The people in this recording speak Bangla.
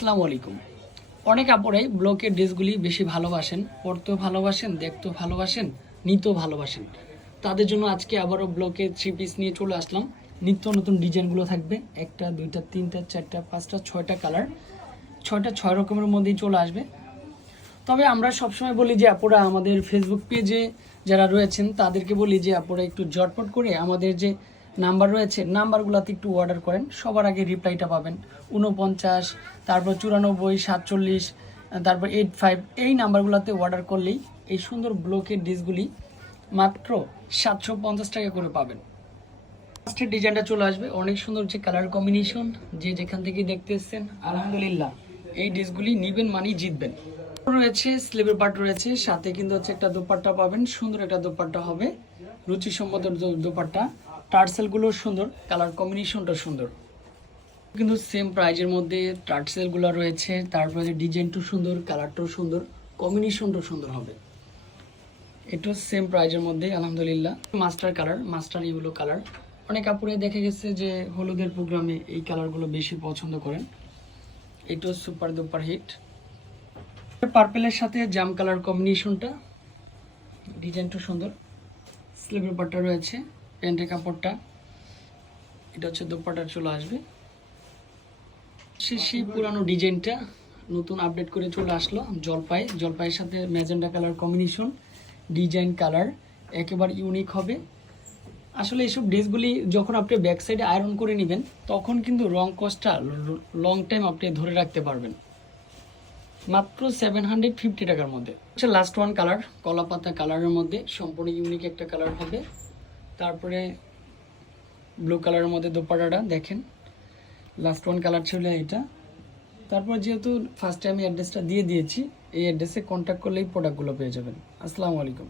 আসসালামু আলাইকুম। অনেক আপুরাই ব্লকের ড্রেসগুলি বেশি ভালোবাসেন পড়তেও ভালোবাসেন, দেখতেও ভালোবাসেন, নিতেও ভালোবাসেন। তাদের জন্য আজকে আবারও ব্লকে থ্রি পিস নিয়ে চলে আসলাম। নিত্য নতুন ডিজাইনগুলো থাকবে, একটা, দুইটা, তিনটা, চারটা, পাঁচটা, ছয়টা কালার। ছয়টা, ছয় রকমের মধ্যেই চলে আসবে। তবে আমরা সবসময় বলি যে আপুরা আমাদের ফেসবুক পেজে যারা রয়েছেন, তাদেরকে বলি যে আপুরা একটু জটপট করে আমাদের যে নাম্বার রয়েছে, নাম্বারগুলোতে একটু অর্ডার করেন। সবার আগে রিপ্লাইটা পাবেন। উনপঞ্চাশ তারপর চুরানব্বই, সাতচল্লিশ, তারপর এইট ফাইভ এই নাম্বারগুলোতে অর্ডার করলেই এই সুন্দর ব্লকের ডিসগুলি মাত্র সাতশো পঞ্চাশ টাকা করে পাবেন। ফার্স্টের ডিজাইনটা চলে আসবে। অনেক সুন্দর যে কালার কম্বিনেশন যে যেখান থেকে দেখতে এসছেন, আলহামদুলিল্লাহ, এই ড্রেসগুলি নিবেন মানেই জিতবেন। রয়েছে স্লিভের পার্ট রয়েছে, সাথে কিন্তু হচ্ছে একটা দোপাট্টা পাবেন। সুন্দর একটা দোপাট্টা হবে। রুচিসম্মত দোপাট্টা। টার্সেলগুলো সুন্দর, কালার কম্বিনেশনটা সুন্দর। কিন্তু সেম প্রাইজের মধ্যে টার্সেলগুলো রয়েছে, তারপরে ডিজাইনটাও সুন্দর, কালারটাও সুন্দর, কম্বিনেশনটাও সুন্দর হবে। এটাও সেম প্রাইজের মধ্যে, আলহামদুলিল্লাহ। মাস্টার কালার, মাস্টার ইগুলো কালার। অনেক কাপড়ে দেখা গেছে যে হলুদের প্রোগ্রামে এই কালারগুলো বেশি পছন্দ করেন। এটাও সুপার দুপার হিট। পার্পেলের সাথে জাম কালার কম্বিনেশনটা ডিজাইনটা সুন্দর। স্লিভের পাটটা রয়েছে। প্যান্টের কাপড়টা এটা হচ্ছে দোপাট্টা চলে আসবে। সে সেই পুরানো ডিজাইনটা নতুন আপডেট করে চলে আসলো জলপাই। জলপাইয়ের সাথে magenta colour combination design colour একেবারে ইউনিক হবে। আসলে এইসব ড্রেসগুলি যখন আপনি ব্যাক সাইডে আয়রন করে নেবেন তখন কিন্তু রং কস্টটা লং টাইম আপনি ধরে রাখতে পারবেন। মাত্র সেভেন হান্ড্রেড ফিফটি টাকার মধ্যে। হচ্ছে লাস্ট ওয়ান কালার কলা পাতা কালারের মধ্যে সম্পূর্ণ ইউনিক একটা কালার হবে। তারপরে ব্লু কালারের মধ্যে দোপাটাটা দেখেন। লাস্ট ওয়ান কালার ছিল এটা। তারপর যেহেতু ফার্স্টে আমি অ্যাড্রেসটা দিয়ে দিয়েছি, এই অ্যাড্রেসে কন্ট্যাক্ট করলেই প্রোডাক্টগুলো পেয়ে যাবেন। আসসালামু আলাইকুম।